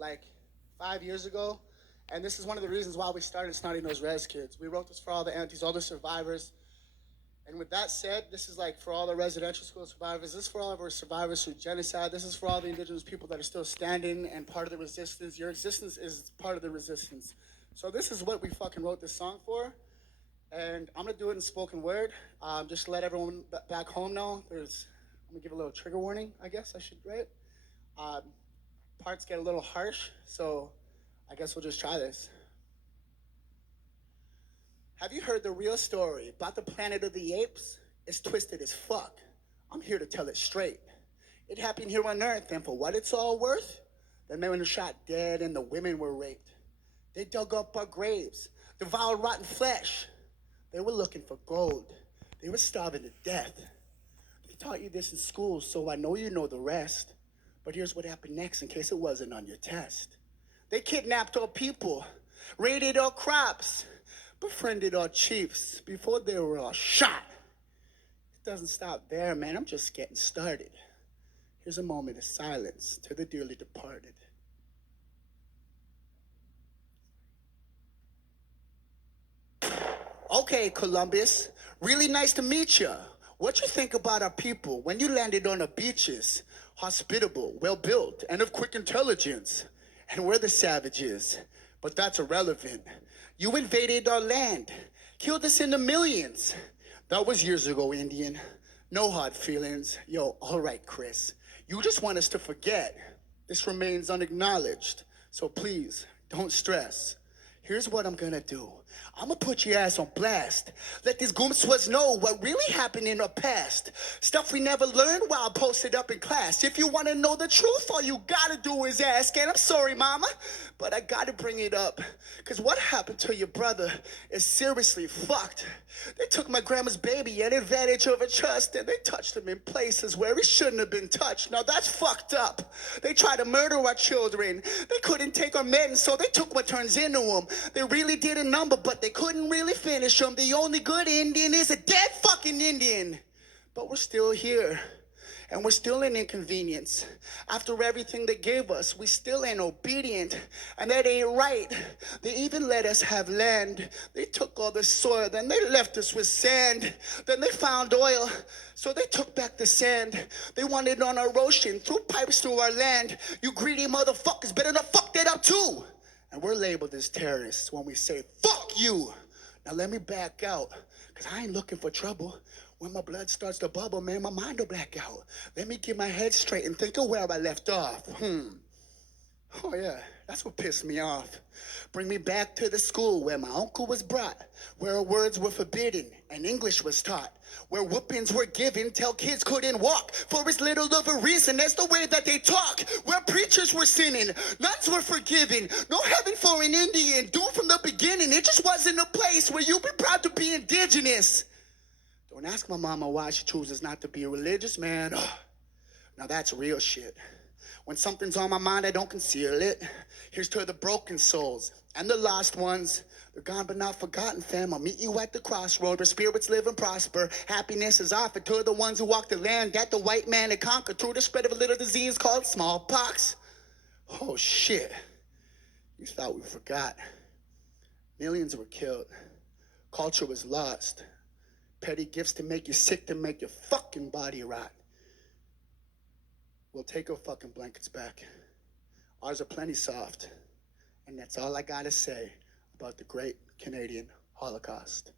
like 5 years ago, and this is one of the reasons why we started Snotty Nose Rez Kids. We wrote this for all the aunties, all the survivors. And with that said, this is like for all the residential school survivors. This is for all of our survivors through genocide. This is for all the indigenous people that are still standing and part of the resistance. Your existence is part of the resistance. So this is what we fucking wrote this song for. And I'm gonna do it in spoken word. Just to let everyone back home know. I'm gonna give a little trigger warning, I guess I should, right? Parts get a little harsh, so I guess we'll just try this. Have you heard the real story about the planet of the apes? It's twisted as fuck. I'm here to tell it straight. It happened here on Earth, and for what it's all worth, the men were shot dead and the women were raped. They dug up our graves, devoured rotten flesh. They were looking for gold. They were starving to death. They taught you this in school, so I know you know the rest. But here's what happened next in case it wasn't on your test. They kidnapped our people, raided our crops, befriended our chiefs before they were all shot. It doesn't stop there, man. I'm just getting started. Here's a moment of silence to the dearly departed. Okay, Columbus, really nice to meet ya. What you think about our people when you landed on our beaches? Hospitable, well-built, and of quick intelligence. And we're the savages, but that's irrelevant. You invaded our land, killed us in the millions. That was years ago, Indian. No hard feelings. Yo, all right, Chris. You just want us to forget. This remains unacknowledged. So please, don't stress. Here's what I'm gonna do. I'm gonna put your ass on blast. Let these goomswas know what really happened in our past. Stuff we never learned while posted up in class. If you wanna know the truth, all you gotta do is ask. And I'm sorry, mama, but I gotta bring it up. Cause what happened to your brother is seriously fucked. They took my grandma's baby and advantage of her trust, and they touched him in places where he shouldn't have been touched. Now that's fucked up. They tried to murder our children. They couldn't take our men, so they took what turns into them. They really did a number, but they couldn't really finish them. The only good Indian is a dead fucking Indian. But we're still here. And we're still an inconvenience. After everything they gave us, we still ain't obedient. And that ain't right. They even let us have land. They took all the soil, then they left us with sand. Then they found oil, so they took back the sand. They wanted on our ocean, threw pipes through our land. You greedy motherfuckers better not fuck that up too. And we're labeled as terrorists when we say, fuck you. Now let me back out, because I ain't looking for trouble. When my blood starts to bubble, man, my mind will black out. Let me get my head straight and think of where I left off. Oh yeah, that's what pissed me off. Bring me back to the school where my uncle was brought, where words were forbidden and English was taught, where whoopings were given till kids couldn't walk for as little of a reason as the way that they talk, where preachers were sinning, nuns were forgiven, no heaven for an Indian, doomed from the beginning. It just wasn't a place where you'd be proud to be indigenous. Don't ask my mama why she chooses not to be religious, man. Now that's real shit. When something's on my mind, I don't conceal it. Here's to the broken souls and the lost ones. They're gone but not forgotten, fam. I'll meet you at the crossroad where spirits live and prosper. Happiness is offered to the ones who walk the land that the white man had conquered through the spread of a little disease called smallpox. Oh shit. You thought we forgot. Millions were killed. Culture was lost. Petty gifts to make you sick, to make your fucking body rot. We'll take our fucking blankets back. Ours are plenty soft. And that's all I gotta say about the great Canadian Holocaust.